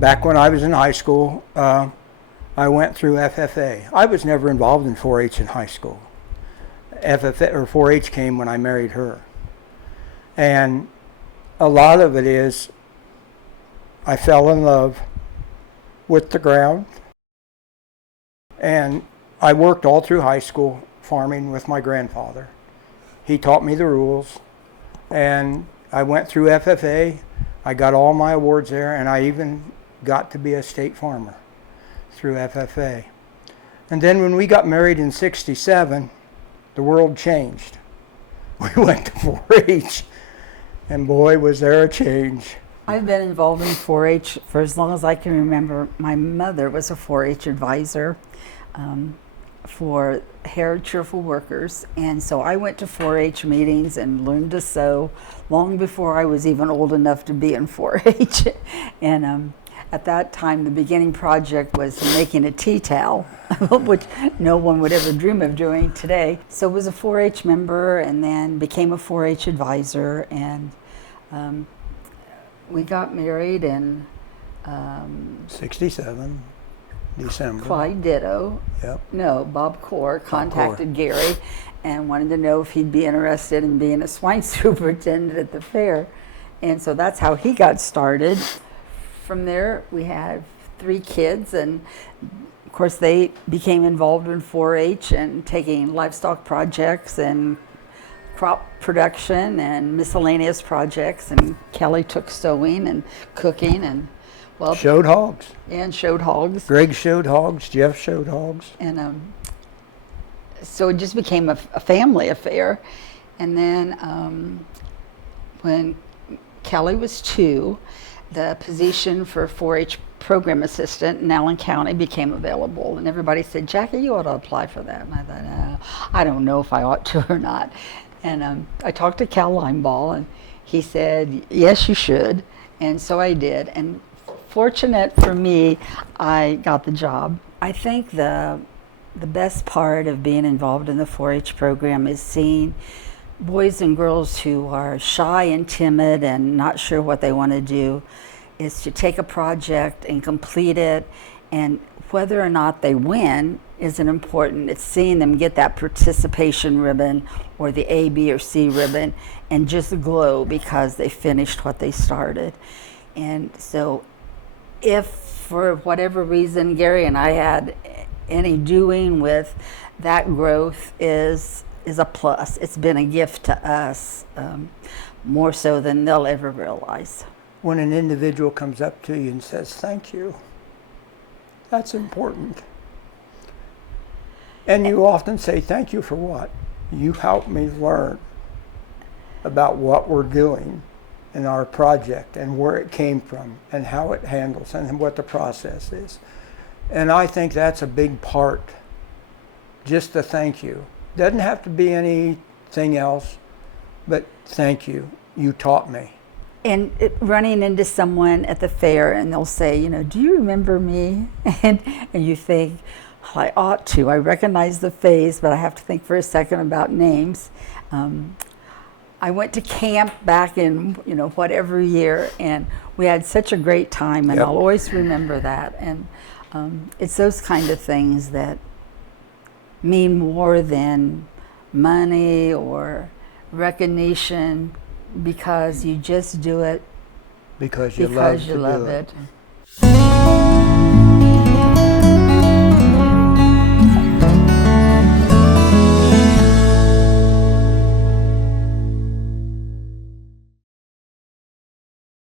back when I was in high school, I went through FFA. I was never involved in 4-H in high school. FFA or 4-H came when I married her. And a lot of it is I fell in love with the ground. And I worked all through high school farming with my grandfather. He taught me the rules. And I went through FFA. I got all my awards there, and I even got to be a state farmer through FFA. And then when we got married in '67, the world changed. We went to 4-H, and boy, was there a change. I've been involved in 4-H for as long as I can remember. My mother was a 4-H advisor for Hair Cheerful Workers, and so I went to 4-H meetings and learned to sew long before I was even old enough to be in 4-H. And at that time, the beginning project was making a tea towel, which no one would ever dream of doing today. So I was a 4-H member and then became a 4-H advisor, and we got married in 67, December. Clyde Ditto. Yep. No, Bob Core contacted Gary and wanted to know if he'd be interested in being a swine superintendent at the fair. And so that's how he got started. From there, we had 3 kids, and of course they became involved in 4-H and taking livestock projects and crop production and miscellaneous projects, and Kelly took sewing and cooking and showed hogs. And showed hogs. Greg showed hogs, Jeff showed hogs. And so it just became a family affair. And then when Kelly was 2, the position for 4-H program assistant in Allen County became available, and everybody said, "Jackie, you ought to apply for that." And I thought, I don't know if I ought to or not. And I talked to Cal Limeball, and he said, "Yes, you should." And so I did. And fortunate for me, I got the job. I think the best part of being involved in the 4-H program is seeing boys and girls who are shy and timid and not sure what they want to do, is to take a project and complete it, and whether or not they win isn't important. It's seeing them get that participation ribbon or the A, B, or C ribbon and just glow because they finished what they started. And so if for whatever reason Gary and I had any doing with that, growth is a plus. It's been a gift to us, more so than they'll ever realize. When an individual comes up to you and says, "Thank you," that's important. And you often say, "Thank you for what?" "You helped me learn about what we're doing in our project and where it came from and how it handles and what the process is." And I think that's a big part, just the thank you. Doesn't have to be anything else, but thank you. You taught me. And running into someone at the fair and they'll say, "Do you remember me?" And you think, well, I ought to. I recognize the face, but I have to think for a second about names. I went to camp back in, whatever year, and we had such a great time, and Yep. I'll always remember that. And it's those kind of things that mean more than money or recognition, because you just do it Because you because love you to love do it.